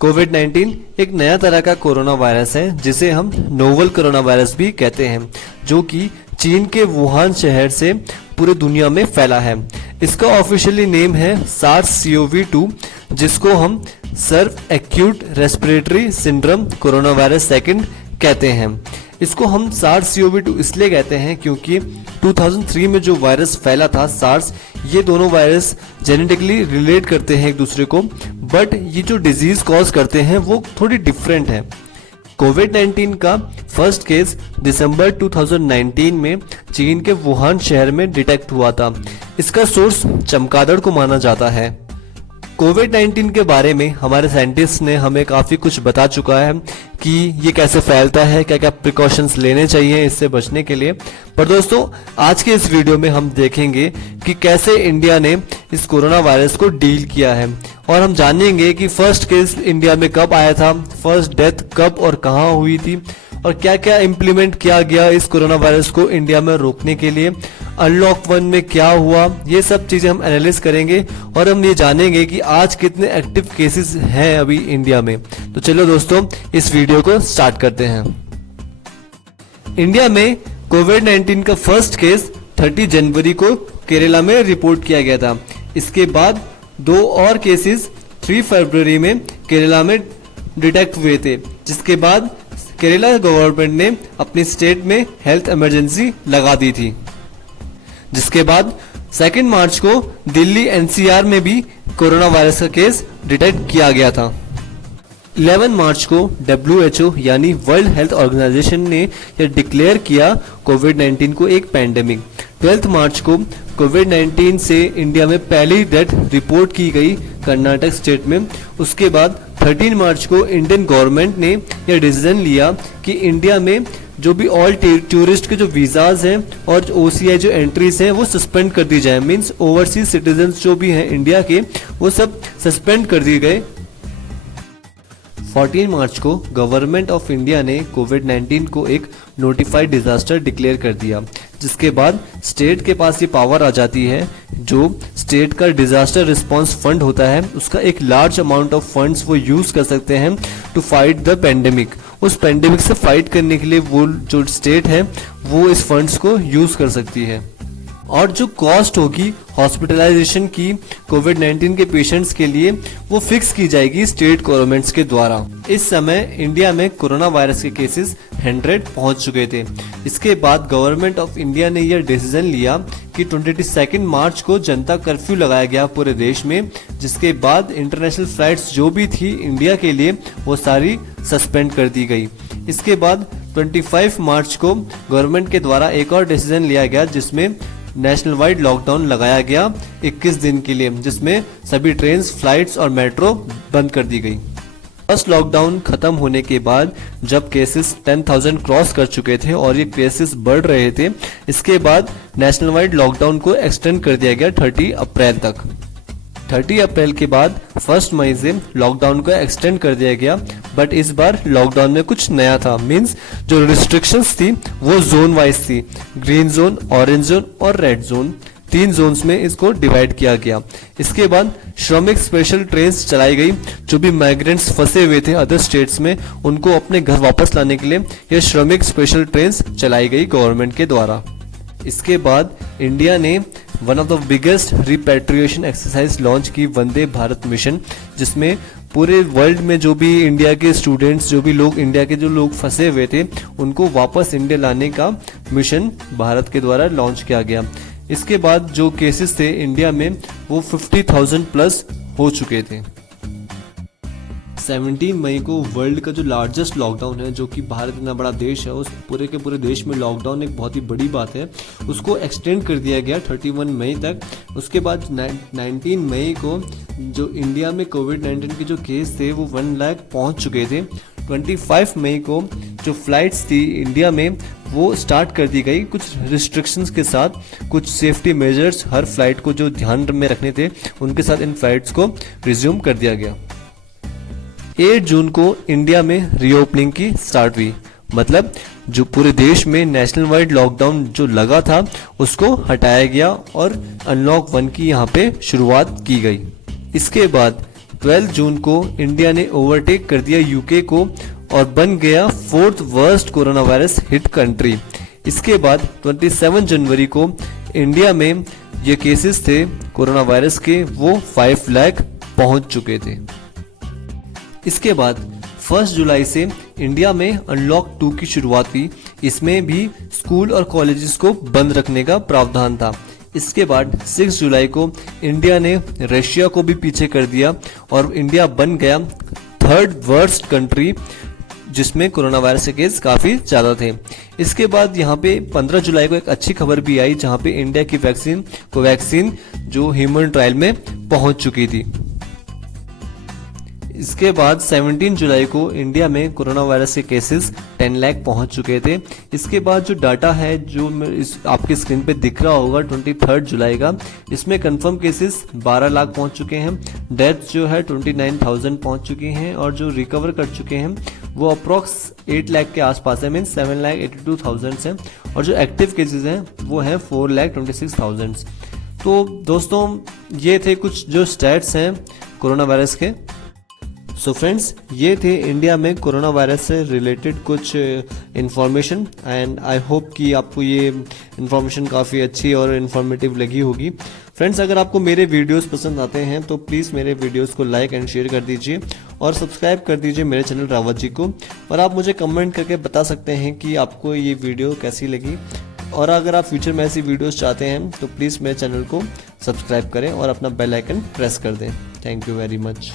Covid 19 एक नया तरह का कोरोना वायरस है जिसे हम नोवल कोरोना वायरस भी कहते हैं, जो कि चीन के वुहान शहर से पूरे दुनिया में फैला है। इसका ऑफिशियली नेम है SARS-CoV-2, जिसको हम severe acute respiratory syndrome corona virus second कहते हैं। इसको हम SARS-CoV-2 इसलिए कहते हैं क्योंकि 2003 में जो वायरस फैला था सार्स, ये दोनों वायरस जेनेटिकली रिलेट करते हैं एक दूसरे को, बट ये जो डिजीज कॉज करते हैं वो थोड़ी डिफरेंट है। कोविड 19 का फर्स्ट केस दिसंबर 2019 में चीन के वुहान शहर में डिटेक्ट हुआ था। इसका सोर्स चमगादड़ को माना जाता है। कोविड 19 के बारे में हमारे साइंटिस्ट ने हमें काफ़ी कुछ बता चुका है कि ये कैसे फैलता है, क्या क्या प्रिकॉशंस लेने चाहिए इससे बचने के लिए। पर दोस्तों, आज के इस वीडियो में हम देखेंगे कि कैसे इंडिया ने इस कोरोना वायरस को डील किया है, और हम जानेंगे कि फर्स्ट केस इंडिया में कब आया था, फर्स्ट डेथ कब और कहाँ हुई थी, और क्या क्या इम्प्लीमेंट किया गया इस कोरोना वायरस को इंडिया में रोकने के लिए। अनलॉक 1 में क्या हुआ, ये सब चीजें हम एनालिसिस करेंगे, और हम ये जानेंगे कि आज कितने एक्टिव केसेस हैं अभी इंडिया में। तो चलो दोस्तों, इस वीडियो को स्टार्ट करते हैं। इंडिया में कोविड 19 का फर्स्ट केस 30 जनवरी को केरला में रिपोर्ट किया गया था। इसके बाद 2 और केसेस 3 फरवरी में केरला में डिटेक्ट हुए थे, जिसके बाद केरला गवर्नमेंट ने अपनी स्टेट में हेल्थ इमरजेंसी लगा दी थी। जिसके बाद 2 मार्च को दिल्ली NCR में भी कोरोना वायरस का केस डिटेक्ट किया गया था। 11 मार्च को WHO यानी वर्ल्ड हेल्थ ऑर्गेनाइजेशन ने यह डिक्लेयर किया कोविड 19 को एक पैंडेमिक। 12 मार्च को कोविड 19 से इंडिया में पहली डेथ रिपोर्ट की गई कर्नाटक स्टेट में। उसके बाद 13 मार्च को इंडियन गवर्नमेंट ने यह डिसीजन लिया कि इंडिया में जो भी ऑल टूरिस्ट के जो वीजाज हैं और OCI जो एंट्रीज हैं वो सस्पेंड कर दी जाए। मींस ओवरसीज सिटीजन्स जो भी हैं इंडिया के, वो सब सस्पेंड कर दिए गए। 14 मार्च को गवर्नमेंट ऑफ इंडिया ने कोविड 19 को एक नोटिफाइड डिजास्टर डिक्लेयर कर दिया, जिसके बाद स्टेट के पास ये पावर आ जाती है, जो स्टेट का डिजास्टर रिस्पांस फंड होता है उसका एक लार्ज अमाउंट ऑफ फंड्स वो यूज कर सकते हैं टू फाइट द पेंडेमिक। उस पेंडेमिक से फाइट करने के लिए वो जो स्टेट है वो इस फंड्स को यूज कर सकती है। और जो कॉस्ट होगी हॉस्पिटलाइजेशन की कोविड 19 के पेशेंट्स के लिए, वो फिक्स की जाएगी स्टेट गवर्नमेंट्स के द्वारा। इस समय इंडिया में कोरोना वायरस के केसेस 100 पहुंच चुके थे। इसके बाद गवर्नमेंट ऑफ इंडिया ने यह डिसीजन लिया कि 22 मार्च को जनता कर्फ्यू लगाया गया पूरे देश में, जिसके बाद इंटरनेशनल फ्लाइट्स जो भी थी इंडिया के लिए वो सारी सस्पेंड कर दी गई। इसके बाद 25 मार्च को गवर्नमेंट के द्वारा एक और डिसीजन लिया गया, जिसमें नेशनल वाइड लॉकडाउन लगाया गया 21 दिन के लिए, जिसमें सभी ट्रेन, फ्लाइट्स और मेट्रो बंद कर दी गई। फर्स्ट लॉकडाउन खत्म होने के बाद जब केसेस 10,000 क्रॉस कर चुके थे और ये केसेस बढ़ रहे थे, इसके बाद नेशनल वाइड लॉकडाउन को एक्सटेंड कर दिया गया 30 अप्रैल तक। 30 अप्रैल के बाद 1 मई से लॉकडाउन को एक्सटेंड कर दिया गया, बट इस बार लॉकडाउन में कुछ नया था। मींस जो रिस्ट्रिक्शंस थी वो जोन वाइज थी, ग्रीन जोन, ऑरेंज जोन और रेड जोन, 3 जोन्स में इसको डिवाइड किया गया। इसके बाद श्रमिक स्पेशल ट्रेन चलाई गई। जो भी माइग्रेंट्स फंसे हुए थे अदर स्टेट्स में, उनको अपने घर वापस लाने के लिए यह श्रमिक स्पेशल ट्रेन चलाई गई गवर्नमेंट के द्वारा। इसके बाद इंडिया ने one of the biggest repatriation exercise launch की, वंदे भारत मिशन, जिसमें पूरे वर्ल्ड में जो भी इंडिया के स्टूडेंट्स, जो भी लोग इंडिया के जो लोग फंसे हुए थे, उनको वापस इंडिया लाने का मिशन भारत के द्वारा लॉन्च किया गया। इसके बाद जो केसेस थे इंडिया में वो 50,000 प्लस हो चुके थे। 17 मई को वर्ल्ड का जो लार्जेस्ट लॉकडाउन है, जो कि भारत इतना बड़ा देश है, उस पूरे के पूरे देश में लॉकडाउन एक बहुत ही बड़ी बात है, उसको एक्सटेंड कर दिया गया 31 मई तक। उसके बाद 19 मई को जो इंडिया में कोविड 19 के जो केस थे वो 1 लाख पहुंच चुके थे। 25 मई को जो फ्लाइट्स थी इंडिया में वो स्टार्ट कर दी गई कुछ रिस्ट्रिक्शंस के साथ, कुछ सेफ्टी मेजर्स हर फ्लाइट को जो ध्यान में रखने थे उनके साथ इन फ्लाइट्स को रिज्यूम कर दिया गया। 8 जून को इंडिया में रीओपनिंग की स्टार्ट हुई, मतलब जो पूरे देश में नेशनल वाइड लॉकडाउन जो लगा था उसको हटाया गया और अनलॉक 1 की यहाँ पे शुरुआत की गई। इसके बाद 12 जून को इंडिया ने ओवरटेक कर दिया यूके को और बन गया 4th worst corona virus hit country. इसके बाद 27 जनवरी को इंडिया में ये केसेस थे कोरोना वायरस के, वो 5 लाख पहुंच चुके थे। इसके बाद 1 जुलाई से इंडिया में अनलॉक 2 की शुरुआत हुई। इसमें भी स्कूल और कॉलेजेस को बंद रखने का प्रावधान था। इसके बाद 6 जुलाई को इंडिया ने रशिया को भी पीछे कर दिया और इंडिया बन गया 3rd वर्स्ट कंट्री जिसमें कोरोना वायरस के केस काफ़ी ज़्यादा थे। इसके बाद यहाँ पे 15 जुलाई को एक अच्छी खबर भी आई जहाँ पे इंडिया की वैक्सीन कोवैक्सीन जो ह्यूमन ट्रायल में पहुँच चुकी थी। इसके बाद 17 जुलाई को इंडिया में कोरोना वायरस के केसेस 10 लाख पहुंच चुके थे। इसके बाद जो डाटा है जो आपके स्क्रीन पे दिख रहा होगा 23 जुलाई का, इसमें कंफर्म केसेस 12 लाख पहुंच चुके हैं। डेथ जो है 29,000 पहुंच चुकी हैं और जो रिकवर कर चुके हैं वो अप्रॉक्स 8 लाख के आसपास है, मीन 7,82,000 है। और जो एक्टिव केसेस हैं वो हैं 4,26,000। तो दोस्तों ये थे कुछ जो स्टैट्स हैं कोरोना वायरस के। सो फ्रेंड्स, ये थे इंडिया में कोरोना वायरस से रिलेटेड कुछ इन्फॉर्मेशन एंड आई होप कि आपको ये इन्फॉर्मेशन काफ़ी अच्छी और इन्फॉर्मेटिव लगी होगी। फ्रेंड्स, अगर आपको मेरे वीडियोस पसंद आते हैं तो प्लीज़ मेरे वीडियोस को लाइक एंड शेयर कर दीजिए और सब्सक्राइब कर दीजिए मेरे चैनल रावत जी को। और आप मुझे कमेंट करके बता सकते हैं कि आपको ये वीडियो कैसी लगी। और अगर आप फ्यूचर में ऐसी वीडियोस चाहते हैं तो प्लीज़ मेरे चैनल को सब्सक्राइब करें और अपना बेल आइकन प्रेस कर दें। Thank you very much.